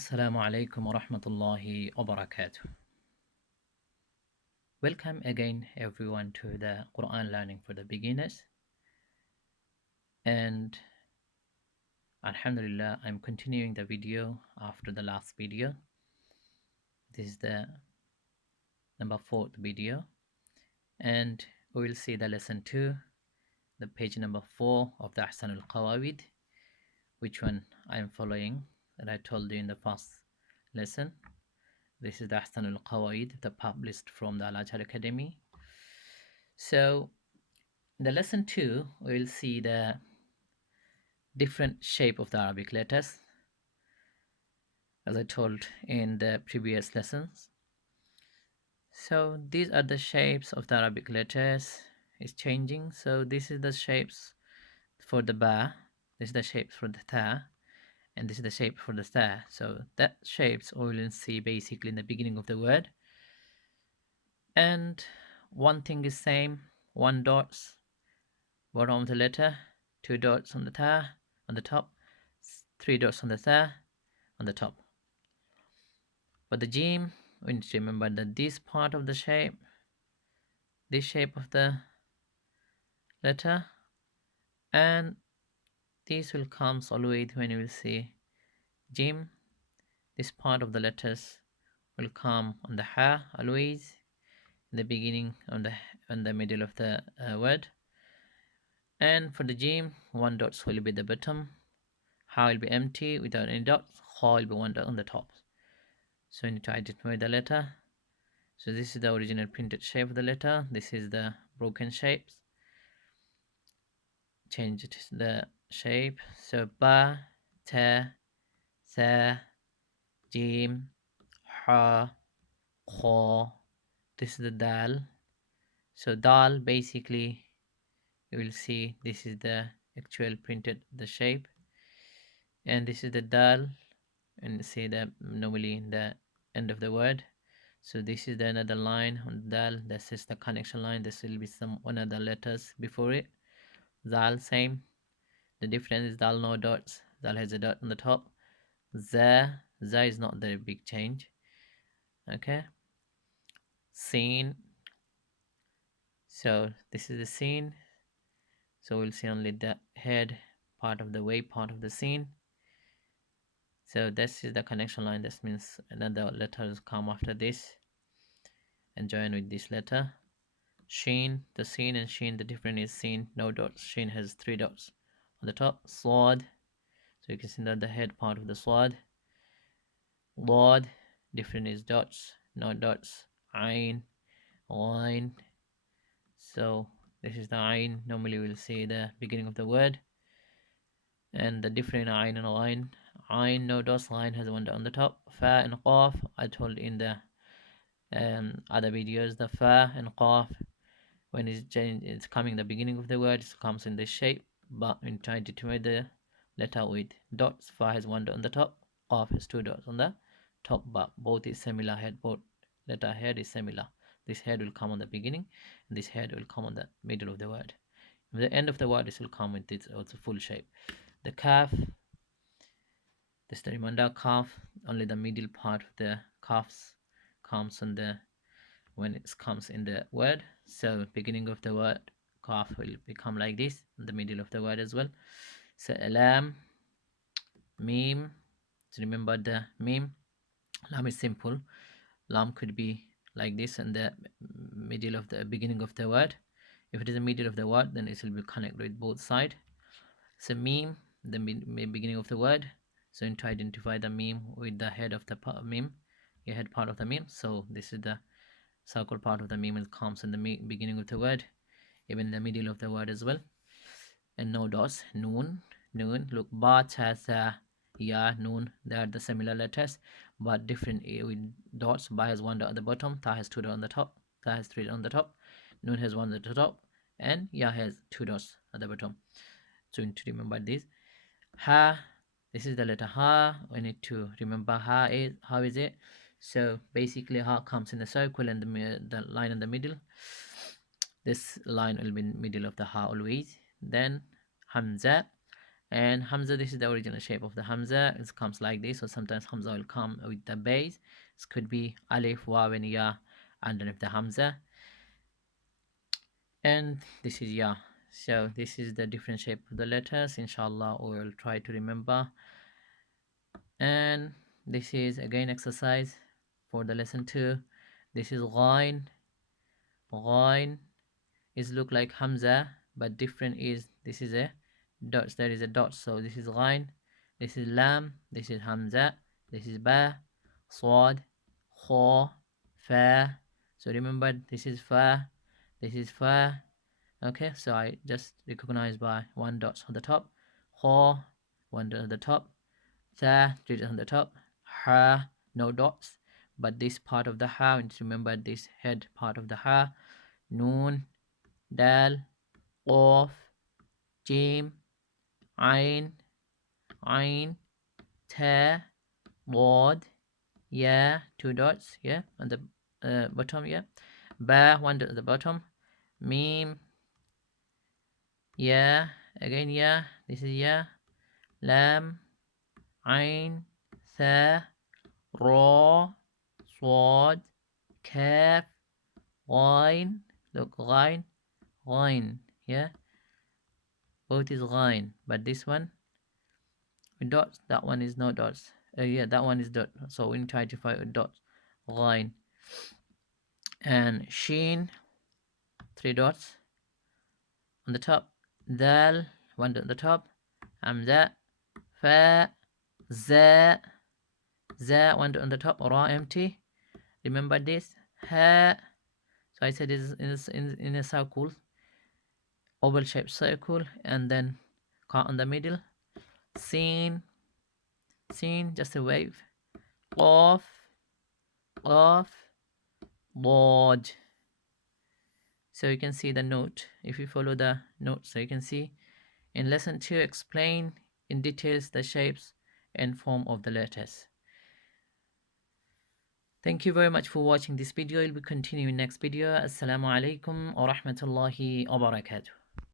Assalamu alaikum wa rahmatullahi wa barakatuh. Welcome again, everyone, to the Quran learning for the beginners. And Alhamdulillah, I'm continuing the video after the last video. This is the number 4th video, and we will see the lesson 2, the page number 4 of the Ahsanul Qawaid, which one I am following that I told you in the first lesson. This is the Ahsanul Qawaid, the published from the Al-Azhar Academy. So in the lesson 2, we will see the different shape of the Arabic letters, as I told in the previous lessons. So these are the shapes of the Arabic letters. It's changing. So this is the shapes for the ba, this is the shapes for the ta, and this is the shape for the tha. So that shapes we will see basically in the beginning of the word. And one thing is same, one dots bottom of the letter, two dots on the tha on the top, three dots on the tha on the top. But the jim, we need to remember that this part of the shape, this shape of the letter, and this will come always when you will see jim. This part of the letters will come on the ha always in the beginning, on the middle of the word. And for the jim, one dot will be the bottom, ha will be empty without any dots, ha will be one dot on the top. So you need to identify the letter. So this is the original printed shape of the letter. This is the broken shapes. Change it the shape. So ba, ta, sa, jim, ha, kha. This is the dal. So dal, basically you will see this is the actual printed the shape, and this is the dal, and see that normally in the end of the word. So this is the another line on dal. This is the connection line. This will be some another letters before it. Zal, same. The difference is dal no dots. Dal has a dot on the top. Za is not very big change. Okay. Scene. So this is the scene. So we'll see only the head part of the way part of the scene. So this is the connection line. This means another letters come after this and join with this letter. Sheen, the scene and sheen, the difference is scene, no dots. Sheen has three dots on the top. Sword, so you can see that the head part of the sword. Lord, different is dots, no dots. Ain, line. So this is the ain. Normally we'll see the beginning of the word. And the different ain and line. Ain, no dots, line has one dot on the top. Fa and qaf, I told in the other videos, the fa and qaf, when it's coming the beginning of the word, it comes in this shape. But when trying to determine the letter with dots, fa has one dot on the top, qaf has two dots on the top, but both is similar head, both letter head is similar. This head will come on the beginning, and this head will come on the middle of the word. At the end of the word, this will come with its also full shape. The kaf, this the remainder calf, only the middle part of the calves comes on the when it comes in the word. So beginning of the word calf will become like this in the middle of the word as well. So lam, meme. So remember the meme. Lam is simple. Lam could be like this in the middle of the beginning of the word. If it is the middle of the word, then it will be connected with both sides. So meme, the beginning of the word. So to identify the meme with the head of the meme, your head part of the meme. So this is the circle part of the meme, and comes in the beginning of the word, even in the middle of the word as well. And no dots. Noon, noon. Look, ba, cha, sa, ya, noon. They are the similar letters, but different with dots. Ba has one dot at the bottom. Ta has two dots on the top. Ta has three dots on the top. Noon has one at the top, and ya has two dots at the bottom. So you need to remember this. Ha, this is the letter ha. We need to remember ha is, how is it? So basically ha comes in a circle, and the line in the middle, this line will be in the middle of the ha always. Then hamza, And Hamza, this is the original shape of the Hamza. It comes like this, or sometimes Hamza will come with the base. This could be Alif, Waw, and Ya underneath the Hamza. And this is Ya. So this is the different shape of the letters. Inshallah, we will try to remember. And this is again exercise for the lesson 2. This is Ghain. Ghain is look like Hamza, but different is this is a dots. There is a dot, so this is Ghain. This is Lam. This is Hamza. This is Ba, Swad, Kha, Fa. So remember, this is Fa. This is Fa. Okay, so I just recognize by one dot on the top. Kha, one dot on the top. Tha, three dots on the top. Ha, no dots. But this part of the ha, we need to remember this head part of the ha. Noon, Dal, Qaf, Jim, Ain, Ain, Ta, Wad, Ya, two dots, yeah, on the bottom, yeah. Ba, one dot at the bottom. Mim, Ya, again Ya, this is Ya. Lam, Ain, Tha, Ra, Swad, Kaf, Ghain, look, Ghain, Ghain, yeah. Both is Ghain, but this one with dots, that one is no dots. Yeah, that one is dot, so we need to identify with dots. Ghain. And Sheen, three dots on the top. Dal, one dot on the top. Hamza, Fa, Za, Za, one dot on the top. Ra, empty. Remember this. Ha. So I said this is in a circle, oval shaped circle, and then Ka on the middle. Sin, Sin, just a wave. Qaf, Qaf, Dod. So you can see the note. If you follow the note, so you can see in lesson 2 explain in details the shapes and form of the letters. Thank you very much for watching this video. We'll be continuing next video. Assalamu alaikum wa rahmatullahi wa barakatuh.